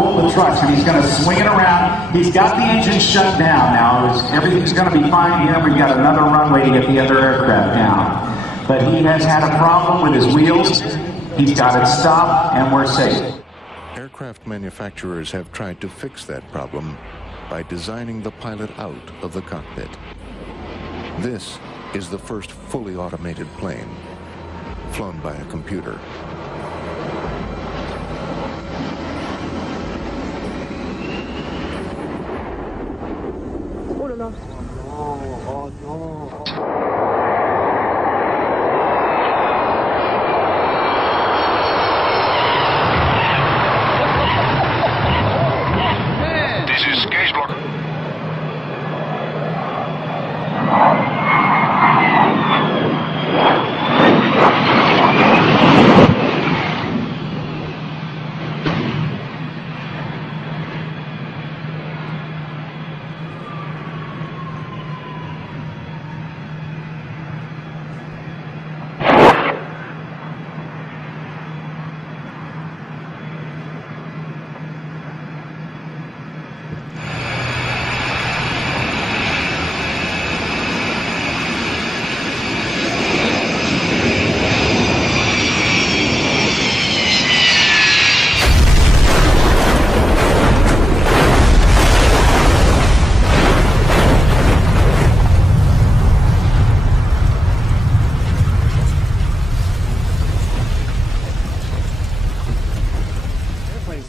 roll the trucks, and he's going to swing it around. He's got the engine shut down now. Everything's going to be fine here. We've got another runway to get the other aircraft down. But he has had a problem with his wheels. He's got it stopped, and we're safe. Aircraft manufacturers have tried to fix that problem by designing the pilot out of the cockpit. This is the first fully automated plane, flown by a computer. Oh no. Oh no.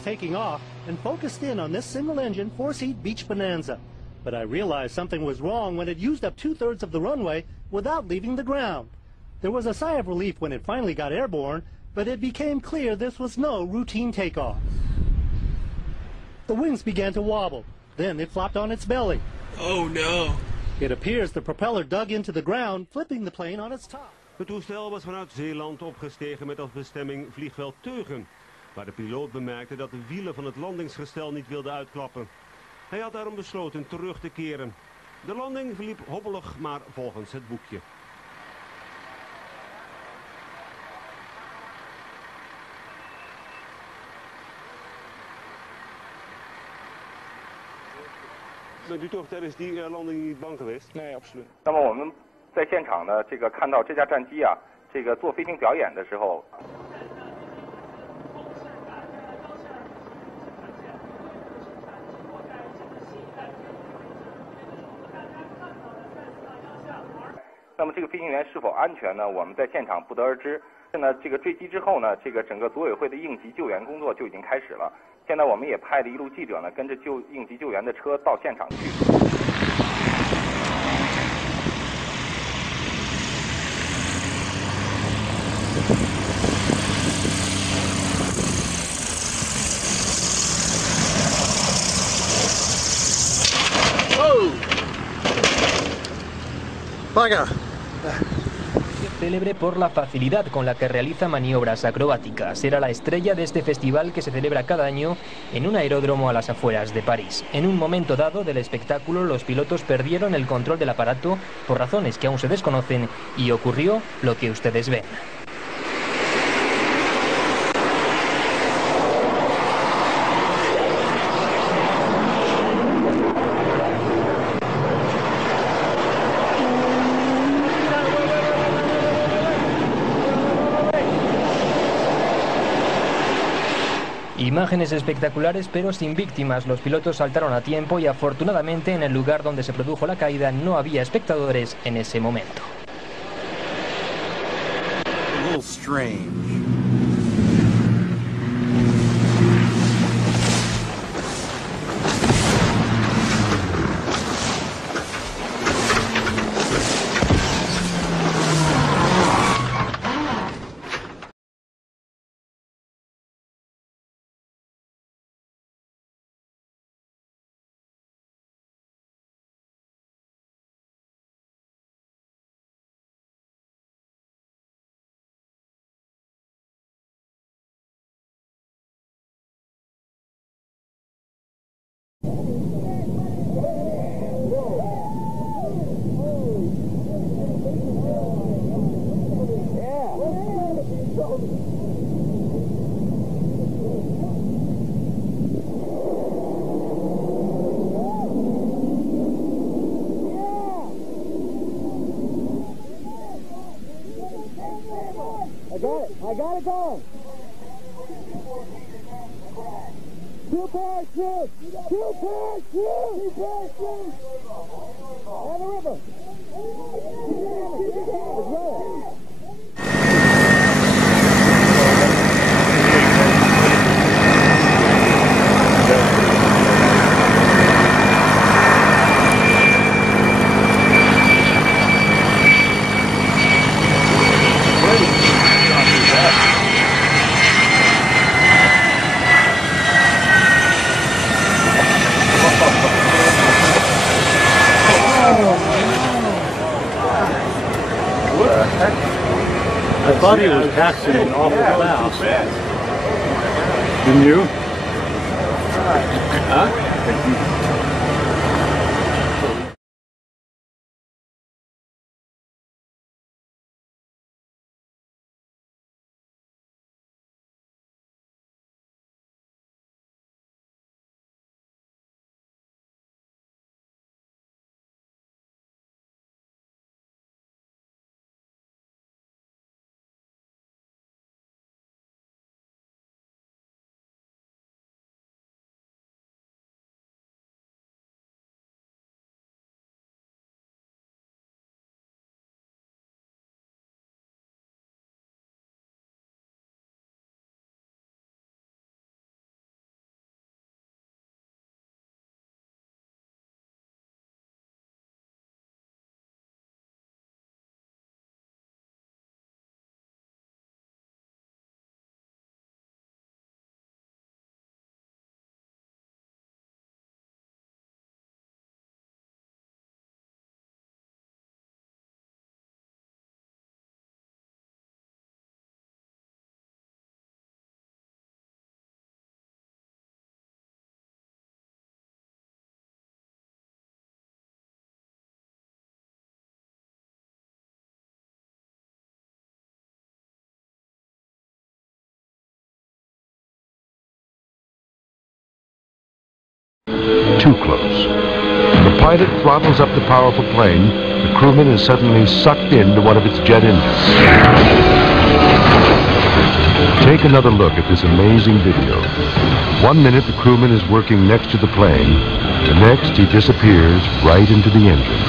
Taking off and focused in on this single-engine, four-seat Beach Bonanza. But I realized something was wrong when it used up 2/3 of the runway without leaving the ground. There was a sigh of relief when it finally got airborne, but it became clear this was no routine takeoff. The wings began to wobble. Then it flopped on its belly. Oh no. It appears the propeller dug into the ground, flipping the plane on its top. Het toestel was vanuit Zeeland opgestegen met als bestemming vliegveld Teugen, waar de piloot bemerkte dat de wielen van het landingsgestel niet wilden uitklappen. Hij had daarom besloten terug te keren. De landing verliep hobbelig, maar volgens het boekje. Bent u toch tijdens die landing niet bang geweest? Nee, absoluut. 那么我们在现场呢，看到这架战机啊，做飞行表演的时候。 那么这个飞行员是否安全呢？我们在现场不得而知。现在坠机之后呢，整个组委会的应急救援工作就已经开始了。现在我们也派了一路记者呢，跟着应急救援的车到现场去。哦 Paga. Célebre por la facilidad con la que realiza maniobras acrobáticas. Era la estrella de este festival que se celebra cada año en un aeródromo a las afueras de París. En un momento dado del espectáculo, los pilotos perdieron el control del aparato por razones que aún se desconocen y ocurrió lo que ustedes ven. Imágenes espectaculares pero sin víctimas. Los pilotos saltaron a tiempo y afortunadamente en el lugar donde se produjo la caída no había espectadores en ese momento. A little strange. go. Two parachutes. Two parachutes. Two parachutes. On the river. Keep it down as well. I thought he was taxiing off the bow. Didn't you? Huh? Too close. When the pilot throttles up the powerful plane, the crewman is suddenly sucked into one of its jet engines. Take another look at this amazing video. 1 minute the crewman is working next to the plane, the next he disappears right into the engine.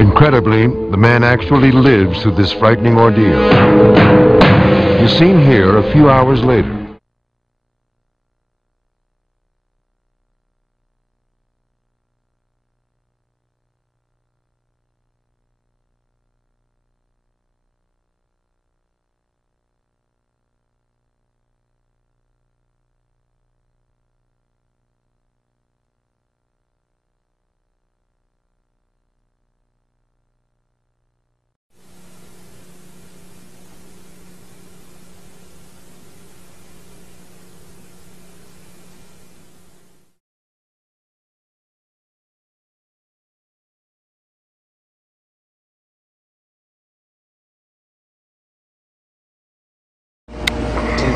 Incredibly, the man actually lives through this frightening ordeal. You're seen here a few hours later.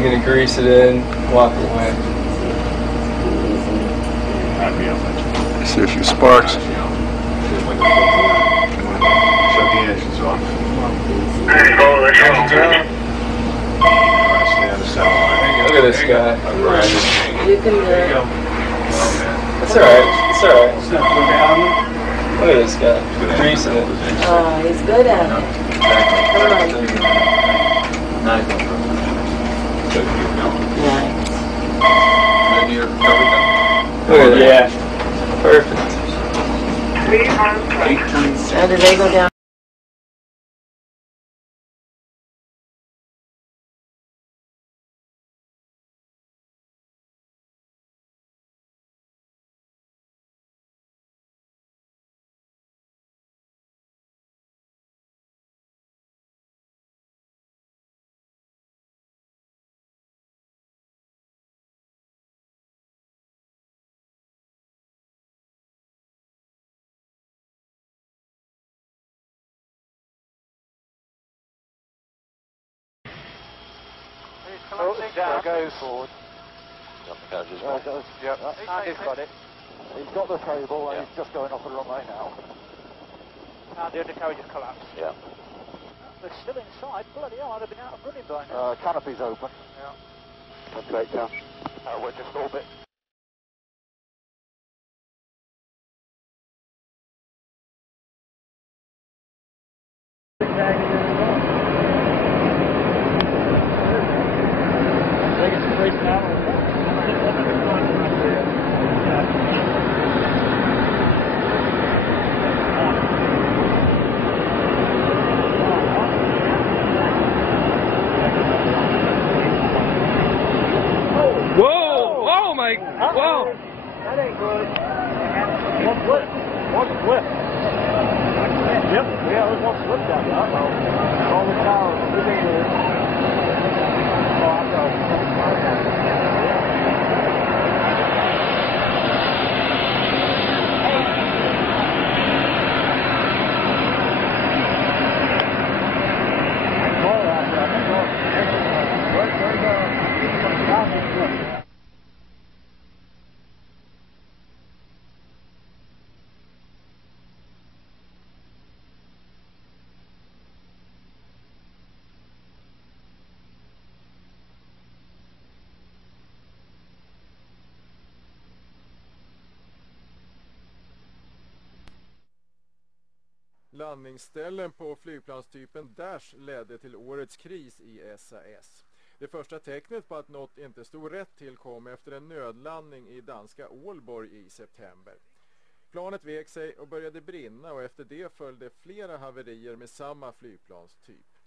He's gonna grease it in, walk away. I see a few sparks. Shut the engines off. Look at this guy. You can do it. That's alright. It's alright. Look at this guy. Greasing it. Oh, he's good at it. Nice. Look at that. Yeah. Perfect. Now, do they go down? Oh, down goes forward. Andy's got it. He's got the cable and he's just going off the runway now. The undercarriage has collapsed. Yeah. They're still inside. Bloody hell, I'd have been out of running by now. Canopy's open. Yeah. Okay, yeah. We're just orbit. Whoa! Oh my! Whoa! That ain't good. One flip. One flip. Yep. Yeah, there's one flip down there. Uh-oh. All the towers. Landningsställen på flygplanstypen Dash ledde till årets kris i SAS. Det första tecknet på att något inte stod rätt till kom efter en nödlandning i danska Ålborg i september. Planet vek sig och började brinna och efter det följde flera haverier med samma flygplanstyp.